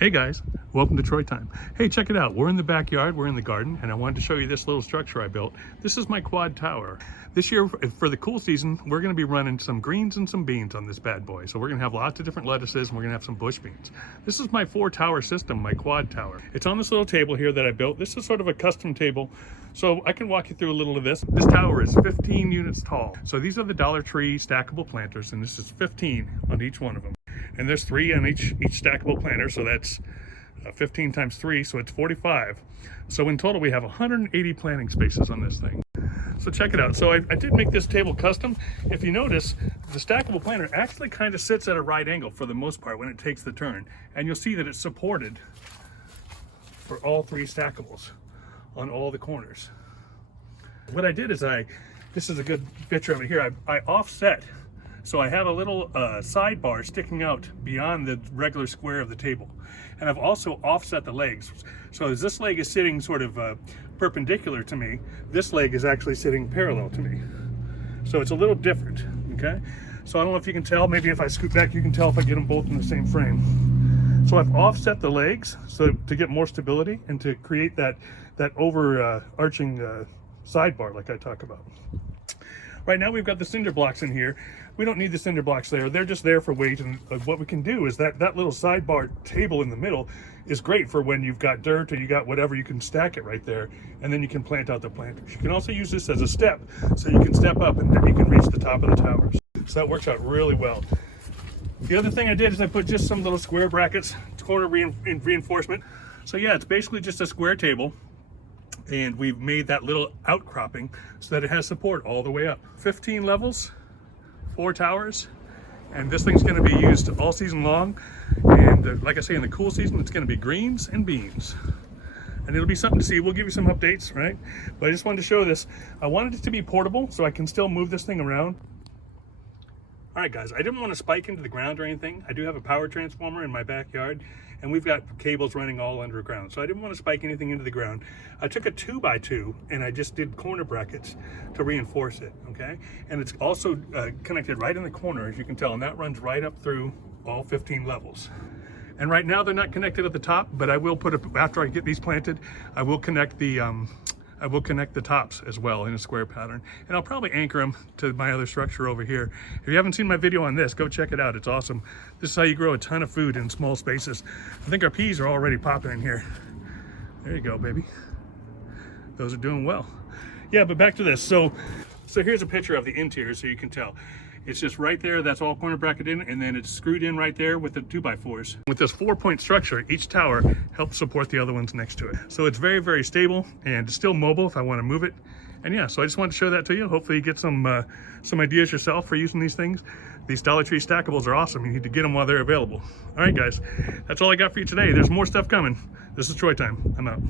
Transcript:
Hey guys, welcome to Troy Time. Hey, check it out. We're in the backyard, we're in the garden, and I wanted to show you this little structure I built. This is my quad tower. This year, for the cool season, we're gonna be running some greens and some beans on this bad boy. So we're gonna have lots of different lettuces and we're gonna have some bush beans. This is my 4-tower system, my quad tower. It's on this little table here that I built. This is sort of a custom table. So I can walk you through a little of this. This tower is 15 units tall. So these are the Dollar Tree stackable planters, and this is 15 on each one of them. And there's 3 on each stackable planter, so that's 15 times 3, so it's 45. So in total, we have 180 planting spaces on this thing. So check it out. So I did make this table custom. If you notice, the stackable planter actually kind of sits at a right angle for the most part when it takes the turn. And you'll see that it's supported for all 3 stackables on all the corners. What I did is this is a good picture of it here. I offset. So I have a little sidebar sticking out beyond the regular square of the table. And I've also offset the legs. So as this leg is sitting sort of perpendicular to me, this leg is actually sitting parallel to me. So it's a little different, okay? So I don't know if you can tell, maybe if I scoot back, you can tell if I get them both in the same frame. So I've offset the legs so to get more stability and to create that overarching sidebar like I talk about. Right now we've got the cinder blocks in here. We don't need the cinder blocks there. They're just there for weight. And what we can do is that little sidebar table in the middle is great for when you've got dirt or you got whatever, you can stack it right there and then you can plant out the planters. You can also use this as a step so you can step up and then you can reach the top of the towers. So that works out really well. The other thing I did is I put just some little square brackets, corner reinforcement. So yeah, it's basically just a square table. And we've made that little outcropping so that it has support all the way up. 15 levels, 4 towers, and this thing's gonna be used all season long. And like I say, in the cool season, it's gonna be greens and beans. And it'll be something to see. We'll give you some updates, right? But I just wanted to show this. I wanted it to be portable so I can still move this thing around. All right, guys, I didn't want to spike into the ground or anything. I do have a power transformer in my backyard, and we've got cables running all underground. So I didn't want to spike anything into the ground. I took a 2x2 and I just did corner brackets to reinforce it, okay? And it's also connected right in the corner, as you can tell, and that runs right up through all 15 levels. And right now they're not connected at the top, but I will put after I get these planted, I will connect the tops as well in a square pattern. And I'll probably anchor them to my other structure over here. If you haven't seen my video on this, go check it out. It's awesome. This is how you grow a ton of food in small spaces. I think our peas are already popping in here. There you go, baby. Those are doing well. Yeah, but back to this. So here's a picture of the interior so you can tell. It's just right there, that's all corner bracketed in, and then it's screwed in right there with the 2x4s. With this 4-point structure, each tower helps support the other ones next to it. So it's very, very stable and it's still mobile if I want to move it. And yeah, so I just wanted to show that to you. Hopefully you get some ideas yourself for using these things. These Dollar Tree stackables are awesome. You need to get them while they're available. All right, guys, that's all I got for you today. There's more stuff coming. This is Troy Time. I'm out.